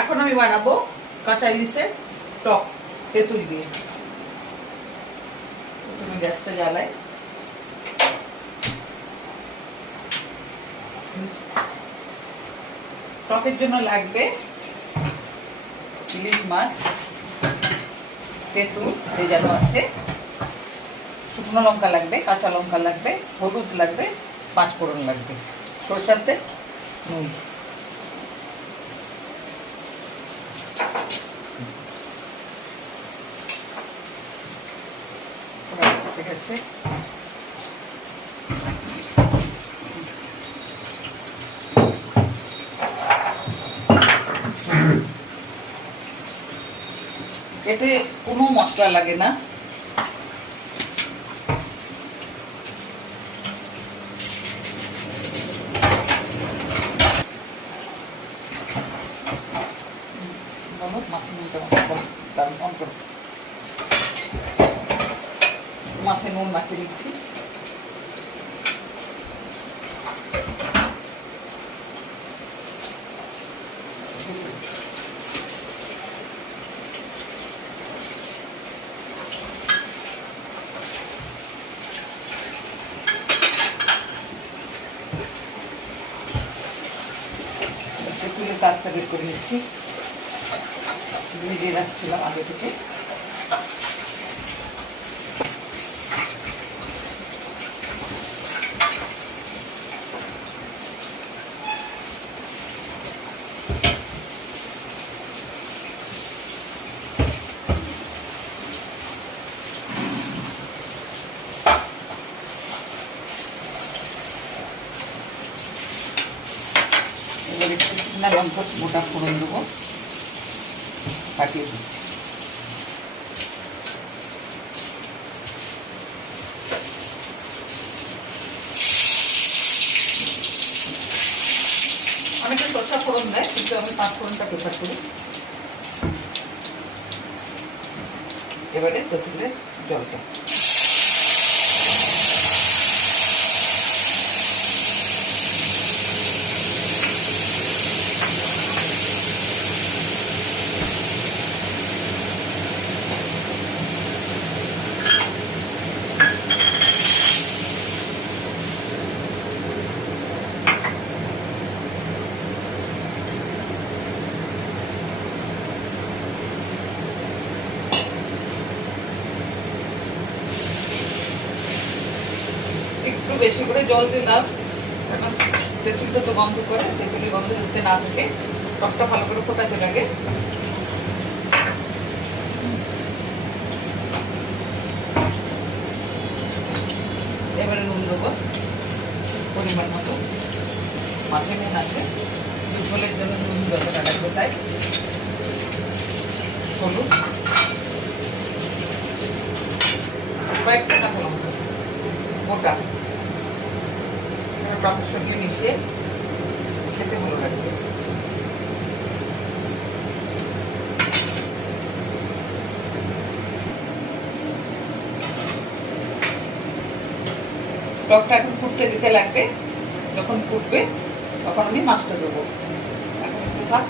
এখন আমি বানাবো কাঁচা ইলিশের টক তেঁতুল দিয়ে। তুমি গ্যাসটা জ্বালাই। টকের জন্য লাগবে ইলিশ মাছ, তেঁতুল ভেজানো আছে। শুকনো লঙ্কা লাগবে, কাঁচা লঙ্কা লাগবে, হলুদ লাগবে পাঁচ ফোড়ন লাগবে। সরষার তেল, নুন। ঠিক এতে কোনো মশলা লাগে না ননদ মাছে নুনটা দাম কম করো মাছে নুন মাখিয়ে দিচ্ছি। তুলে তাড়াতাড়ি করে নিচ্ছি। ভিজিয়ে রাখছিলাম আগে থেকে। এবার একটু শুকনা লঙ্কা গোটা ফোড়ন দেবো। ফাটিয়ে দিচ্ছি। অনেকে সরষা ফোড়ন দেয়, কিন্তু আমি পাঁচ ফোড়নটা প্রেফার করি। এবারে তেঁতুলের জলটা একটু বেশি করে জল দিলাম কারণ তেঁতুলটা তো গন্ধ করে তেঁতুলি গন্ধ যাতে না থাকে, টকটা ভালো করে ফোটাতে লাগে। এবারে নুন দেবো, পরিমাণ মতো। মাছে নুন আছে। ঝোলের জন্য নুন যতটা লাগবে তাই। হলুদ। কয়েকটা কাঁচা লঙ্কা। গোটা টকের সঙ্গে মিশিয়ে খেতে ভালো লাগবে। টকটা এখন ফুটতে দিতে লাগবে। যখন ফুটবে, তখন আমি মাছটা দেবো। এখন একটু থাক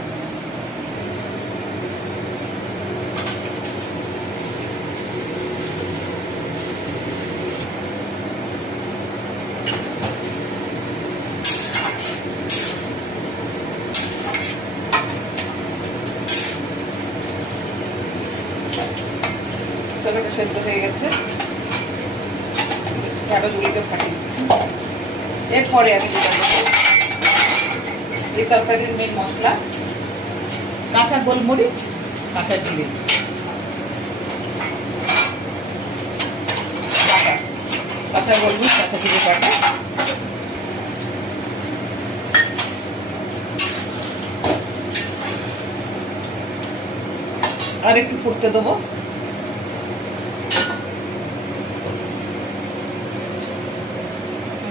সেদ্ধ হয়ে গেছে। ঢাকাগুলিকে ফাটিয়ে। এরপরে আমি এই তরকারির মেন মশলা, কাঁচা গোলমরিচ, কাঁচা জিরে। কাঁচা গোলমরিচ, কাঁচা জিরে বাটা। আর একটু ফুটতে দেবো।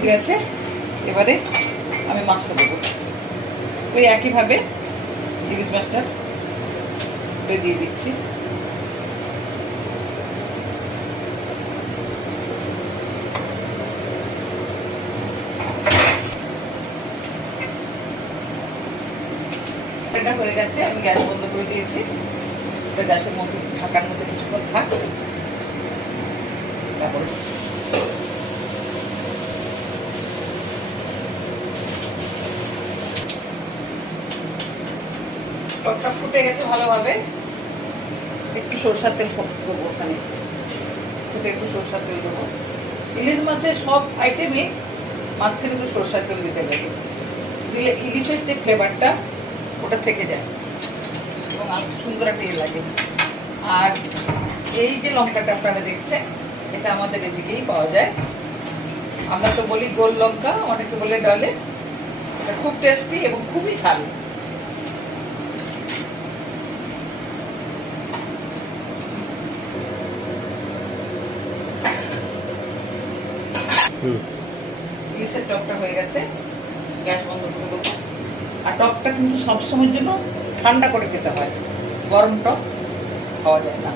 ঠিক আছে? এবারে আমি মাছটা দেবো। ওই একইভাবে ইলিশ মাছটা দিয়ে দিচ্ছি। এটা হয়ে গেছে, আমি গ্যাস বন্ধ করে দিয়েছি। গ্যাসের মধ্যে ঢাকার মধ্যে কিছুক্ষণ থাক। তারপর টকটা ফুটে গেছে ভালোভাবে। একটু সরষার তেল দেবো ওখানে। ফুটে একটু সরষার তেল দেবো। ইলিশ মাছের সব আইটেমে মাঝখানে একটু সরষার তেল দিতে লাগে দিলে ইলিশের যে ফ্লেভারটা ওটা থেকে যায়। এবং আর সুন্দর একটা ইয়ে লাগে। আর এই যে লঙ্কাটা আপনারা দেখছেন, এটা আমাদের এদিকেই পাওয়া যায়। আমরা তো বলি গোল লঙ্কা, অনেকে বলে ডলে। এটা খুব টেস্টি এবং খুবই ঝাল। ইলিশের টকটা হয়ে গেছে, গ্যাস বন্ধ করে দেবো। আর টকটা কিন্তু সবসময়ের জন্য ঠান্ডা করে খেতে হয়, গরম টক খাওয়া যায় না।